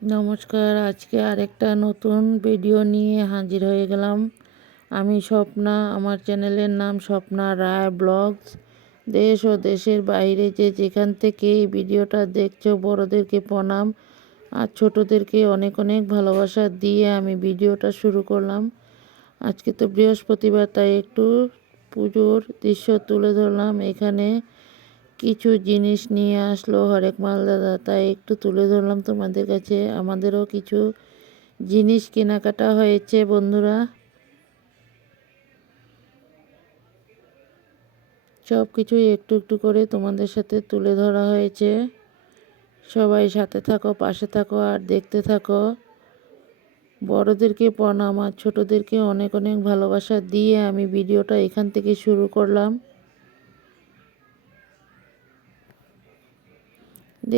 নমস্কার, আজকে আরেকটা নতুন ভিডিও নিয়ে হাজির হয়ে গেলাম। আমি স্বপ্না, আমার চ্যানেলের নাম স্বপ্না রায় ব্লগস। দেশ ও দেশের বাইরে যে যেখান থেকে এই ভিডিওটা দেখছো, বড়োদেরকে প্রণাম আর ছোটোদেরকে অনেক অনেক ভালোবাসা দিয়ে আমি ভিডিওটা শুরু করলাম। আজকে তো বৃহস্পতিবার, তাই একটু পুজোর দৃশ্য তুলে ধরলাম। এখানে কিছু জিনিস নিয়ে আসলো হরেক মাল দাদা, তাই একটু তুলে ধরলাম তোমাদের কাছে। আমাদেরও কিছু জিনিস কেনাকাটা হয়েছে বন্ধুরা, সব কিছুই একটু একটু করে তোমাদের সাথে তুলে ধরা হয়েছে। সবাই সাথে থাকো, পাশে থাকো আর দেখতে থাকো। বড়োদেরকে প্রণাম আর ছোটোদেরকে অনেক অনেক ভালোবাসা দিয়ে আমি ভিডিওটা এখান থেকে শুরু করলাম।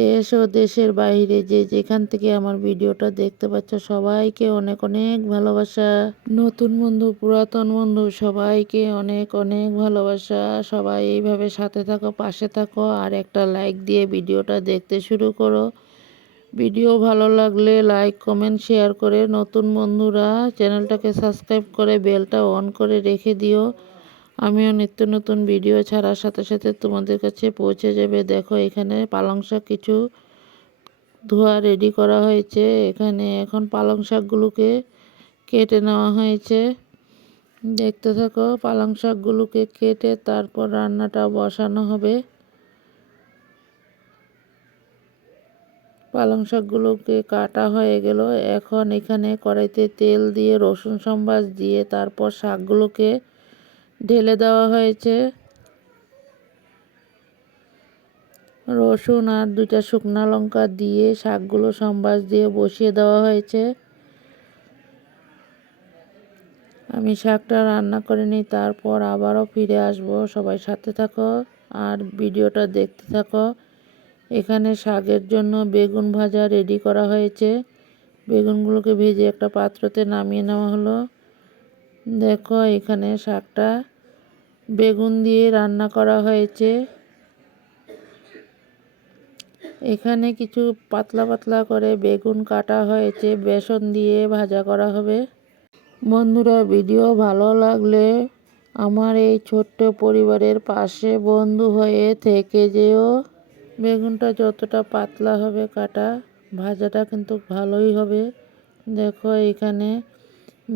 দেশ ও দেশের বাইরে যে যেখান থেকে আমার ভিডিওটা দেখতে পাচ্ছ, সবাইকে অনেক অনেক ভালোবাসা। নতুন বন্ধু, পুরাতন বন্ধু, সবাইকে অনেক অনেক ভালোবাসা। সবাই এইভাবে সাথে থাকো, পাশে থাকো আর একটা লাইক দিয়ে ভিডিওটা দেখতে শুরু করো। ভিডিও ভালো লাগলে লাইক, কমেন্ট, শেয়ার করে নতুন বন্ধুরা চ্যানেলটাকে সাবস্ক্রাইব করে বেলটা অন করে রেখে দিও। আমিও নিত্য নতুন ভিডিও ছাড়ার সাথে সাথে তোমাদের কাছে পৌঁছে যাবে। দেখো, এখানে পালং শাক কিছু ধোয়া রেডি করা হয়েছে। এখানে এখন পালং শাকগুলোকে কেটে নেওয়া হয়েছে। দেখতে থাকো, পালং শাকগুলোকে কেটে তারপর রান্নাটা বসানো হবে। পালং শাকগুলোকে কাটা হয়ে গেল। এখন এখানে কড়াইতে তেল দিয়ে রসুন সম্বাস দিয়ে তারপর শাকগুলোকে ঢেলে দেওয়া হয়েছে। রসুন আর দুটা শুকনো লঙ্কা দিয়ে শাকগুলো সম্বাস দিয়ে বসিয়ে দেওয়া হয়েছে। আমি শাকটা রান্না করে নিই, তারপর আবারও ফিরে আসব। সবাই সাথে থাকো আর ভিডিওটা দেখতে থাকো। এখানে শাকের জন্য বেগুন ভাজা রেডি করা হয়েছে। বেগুনগুলোকে ভেজে একটা পাত্রতে নামিয়ে নেওয়া হলো। দেখো, এখানে শাকটা বেগুন দিয়ে রান্না করা হয়েছে। এখানে কিছু পাতলা পাতলা করে বেগুন কাটা হয়েছে, বেসন দিয়ে ভাজা করা হবে। বন্ধুরা, ভিডিও ভালো লাগলে আমার এই ছোট্ট পরিবারের পাশে বন্ধু হয়ে থেকে যেও। বেগুনটা যতটা পাতলা হবে কাটা, ভাজাটা কিন্তু ভালোই হবে। দেখো, এখানে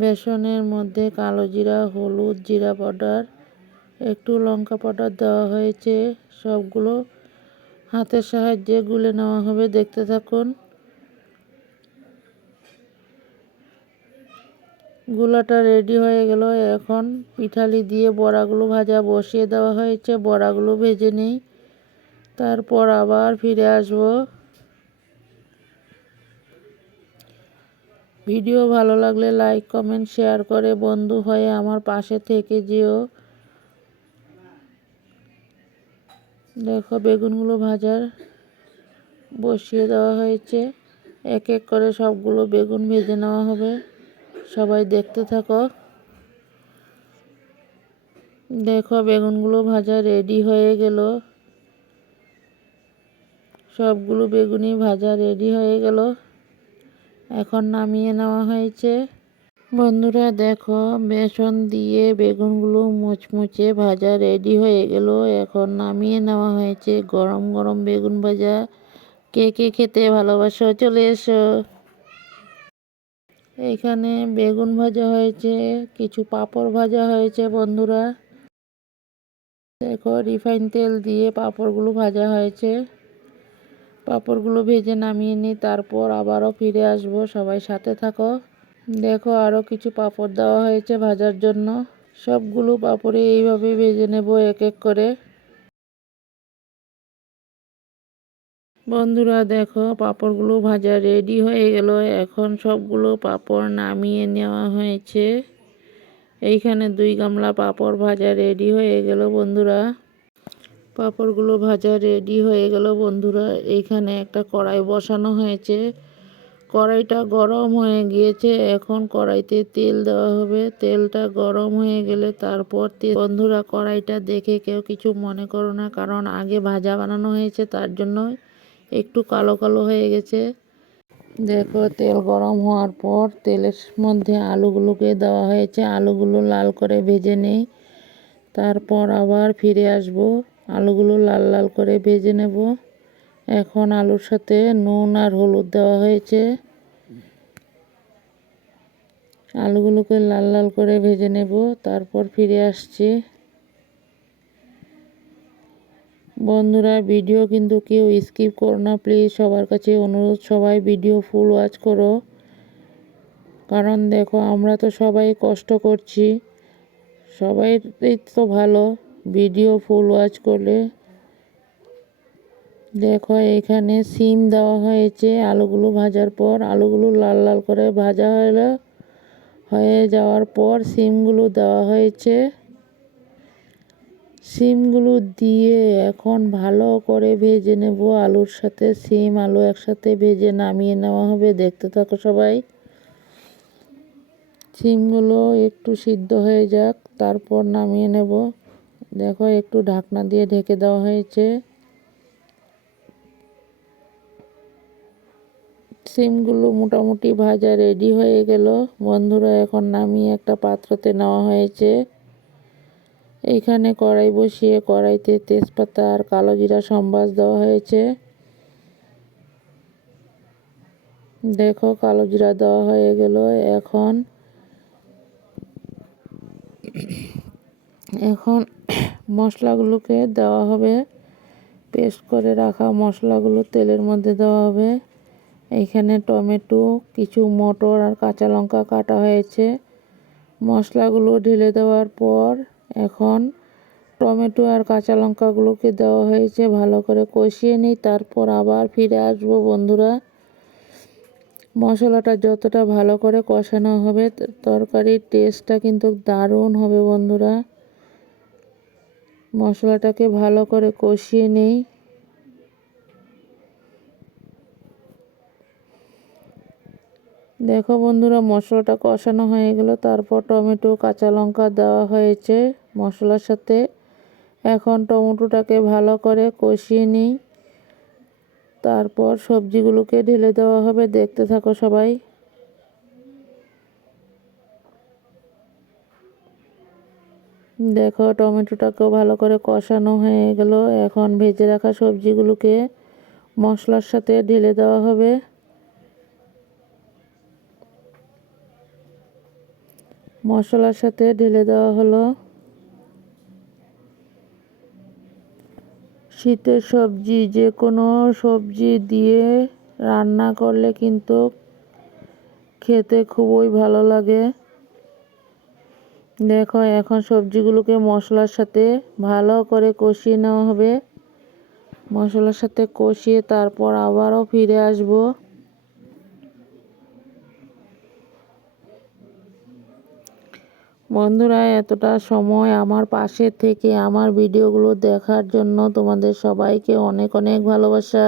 বেসনের মধ্যে কালো জিরা, হলুদ, জিরা পাউডার, একটু লঙ্কা পাউডার দেওয়া হয়েছে। সবগুলো হাতের সাহায্যে গুলে নেওয়া হবে। দেখতে থাকুন। গুলাটা রেডি হয়ে গেল। এখন পিঠালি দিয়ে বড়াগুলো ভাজা বসিয়ে দেওয়া হয়েছে। বড়াগুলো ভেজে নিই, তারপর আবার ফিরে আসব। ভিডিও ভালো লাগলে লাইক, কমেন্ট, শেয়ার করে বন্ধু হয়ে আমার পাশে থেকে যেও। দেখো, বেগুনগুলো ভাজার বসিয়ে দেওয়া হয়েছে। এক এক করে সবগুলো বেগুন ভেজে নেওয়া হবে। সবাই দেখতে থাকো। দেখো, বেগুনগুলো ভাজা রেডি হয়ে গেল। সবগুলো বেগুনই ভাজা রেডি হয়ে গেল। এখন নামিয়ে নেওয়া হয়েছে। বন্ধুরা দেখো, বেসন দিয়ে বেগুনগুলো মুচমুচে ভাজা রেডি হয়ে গেল। এখন নামিয়ে নেওয়া হয়েছে। গরম গরম বেগুন ভাজা কে কে খেতে ভালোবাসো, চলে এসো। এইখানে বেগুন ভাজা হয়েছে, কিছু পাঁপড় ভাজা হয়েছে বন্ধুরা। দেখো, রিফাইন তেল দিয়ে পাঁপড়গুলো ভাজা হয়েছে। পাঁপড়গুলো ভেজে নামিয়ে নিই, তারপর আবারও ফিরে আসব। সবাই সাথে থাকো। দেখো, আরও কিছু পাঁপড় দেওয়া হয়েছে ভাজার জন্য। সবগুলো পাঁপড়ে এইভাবে ভেজে নেব এক এক করে। বন্ধুরা দেখো, পাঁপড়গুলো ভাজা রেডি হয়ে গেল। এখন সবগুলো পাঁপড় নামিয়ে নেওয়া হয়েছে। এইখানে 2 গামলা পাঁপড় ভাজা রেডি হয়ে গেল বন্ধুরা। পাঁপড়গুলো ভাজা রেডি হয়ে গেল বন্ধুরা। এইখানে একটা কড়াই বসানো হয়েছে। কড়াইটা গরম হয়ে গিয়েছে। এখন কড়াইতে তেল দেওয়া হবে। তেলটা গরম হয়ে গেলে তারপর বন্ধুরা, কড়াইটা দেখে কেউ কিছু মনে করো না, কারণ আগে ভাজা বানানো হয়েছে, তার জন্য একটু কালো কালো হয়ে গেছে। দেখো তেল গরম হওয়ার পর তেলের মধ্যে আলুগুলোকে দেওয়া হয়েছে। আলুগুলো লাল করে ভেজে নেই, তারপর আবার ফিরে আসব। আলুগুলো লাল লাল করে ভেজে নেব। এখন আলুর সাথে নুন আর হলুদ দেওয়া হয়েছে। আলুগুলোকে লাল লাল করে ভেজে নেব, তারপর ফিরে আসছি। বন্ধুরা, ভিডিও কিন্তু কেউ স্কিপ করো না প্লিজ, সবার কাছে অনুরোধ, সবাই ভিডিও ফুল ওয়াচ করো। কারণ দেখো, আমরা তো সবাই কষ্ট করছি, সবাই তো ভালো ভিডিও ফুল ওয়াচ করলে। দেখো এখানে সিম দেওয়া হয়েছে আলুগুলো ভাজার পর। আলুগুলো লাল লাল করে ভাজা হয়ে যাওয়ার পর সিমগুলো দেওয়া হয়েছে। সিমগুলো দিয়ে এখন ভালো করে ভেজে নেব আলুর সাথে। সিম আলু একসাথে ভেজে নামিয়ে নেওয়া হবে। দেখতে থাকো সবাই। সিমগুলো একটু সিদ্ধ হয়ে যাক, তারপর নামিয়ে নেব। দেখো একটু ঢাকনা দিয়ে ঢেকে দেওয়া হয়েছে। সিমগুলো মোটামুটি ভাজা রেডি হয়ে গেল বন্ধুরা। এখন নামিয়ে একটা পাত্রতে নেওয়া হয়েছে। এইখানে কড়াই বসিয়ে কড়াইতে তেজপাতা আর কালো জিরা সম্বাস দেওয়া হয়েছে। দেখো কালো জিরা দেওয়া হয়ে গেল। এখন মশলাগুলোকে দেওয়া হবে। পেস্ট করে রাখা মশলাগুলো তেলের মধ্যে দেওয়া হবে। এইখানে টমেটো, কিছু মটর আর কাঁচা লঙ্কা কাটা হয়েছে। মশলাগুলো ঢেলে দেওয়ার পর এখন টমেটো আর কাঁচা লঙ্কাগুলোকে দেওয়া হয়েছে। ভালো করে কষিয়ে নিই, তারপর আবার ফিরে আসবো বন্ধুরা। মশলাটা যতটা ভালো করে কষানো হবে, তরকারির টেস্টটা কিন্তু দারুণ হবে বন্ধুরা। মশলাটাকে ভালো করে কষিয়ে নিই। দেখো বন্ধুরা, মশলাটা কষানো হয়ে গেল, তারপর টমেটো কাঁচা লঙ্কা দেওয়া হয়েছে মশলার সাথে। এখন টমেটোটাকে ভালো করে কষিয়ে নিই, তারপর সবজিগুলোকে ঢেলে দেওয়া হবে। দেখতে থাকো সবাই। দেখো টমেটোটাকেও ভালো করে কষানো হয়ে গেল। এখন ভেজে রাখা সবজিগুলোকে মশলার সাথে ঢেলে দেওয়া হবে। মশলার সাথে ঢেলে দেওয়া হলো। শীতের সবজি, যে কোনো সবজি দিয়ে রান্না করলে কিন্তু খেতে খুবই ভালো লাগে। দেখো এখন সবজিগুলোকে মশলার সাথে ভালো করে কষিয়ে নেওয়া হবে। মশলার সাথে কষিয়ে তারপর আবারও ফিরে আসব। বন্ধুরা, এতটা সময় আমার পাশে থেকে আমার ভিডিওগুলো দেখার জন্য তোমাদের সবাইকে অনেক অনেক ভালোবাসা।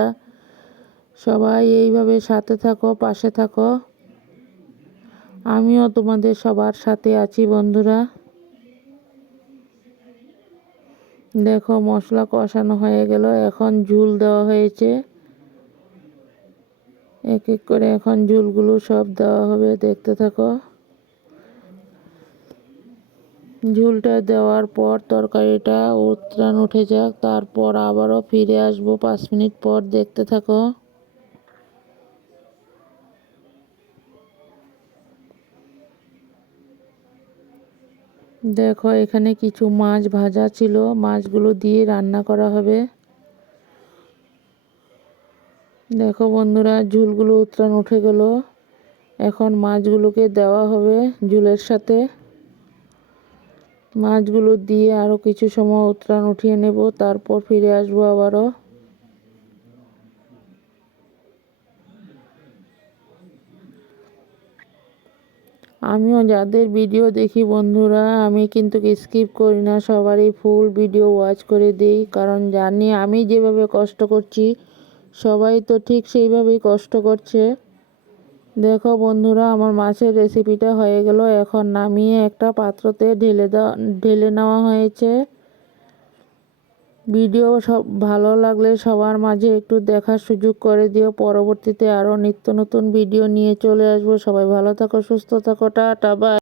সবাই এইভাবে সাথে থাকো, পাশে থাকো। আমিও তোমাদের সবার সাথে আছি বন্ধুরা। দেখো মশলা কষানো হয়ে গেল। এখন ঝোল দেওয়া হয়েছে। এক এক করে এখন ঝোলগুলো সব দেওয়া হবে। দেখতে থাকো। ঝোলটা দেওয়ার পর তরকারিটা উতরান উঠে যাক, তারপর আবারও ফিরে আসবো 5 মিনিট পর। দেখতে থাকো। দেখো এখানে কিছু মাছ ভাজা ছিল, মাছগুলো দিয়ে রান্না করা হবে। দেখো বন্ধুরা, ঝোলগুলো উতরান উঠে গেল। এখন মাছগুলোকে দেওয়া হবে ঝোলের সাথে। মাছগুলো দিয়ে আরও কিছু সময় উতরান উঠিয়ে নেব, তারপর ফিরে আসবো আবারও। আমিও যাদের ভিডিও দেখি বন্ধুরা, আমি কিন্তু স্কিপ করি না, সবারই ফুল ভিডিও ওয়াচ করে দিই। কারণ জানি আমি যেভাবে কষ্ট করছি সবাই তো ঠিক সেইভাবেই কষ্ট করছে। দেখো বন্ধুরা, আমার মাছের রেসিপিটা হয়ে গেল। এখন নামিয়ে একটা পাত্রতে ঢেলে নেওয়া হয়েছে। ভিডিও সব ভালো লাগলে সবার মাঝে একটু দেখার সুযোগ করে দিও। পরবর্তীতে আরও নিত্য নতুন ভিডিও নিয়ে চলে আসবো। সবাই ভালো থাকো, সুস্থ থাকো, টাটা বাই।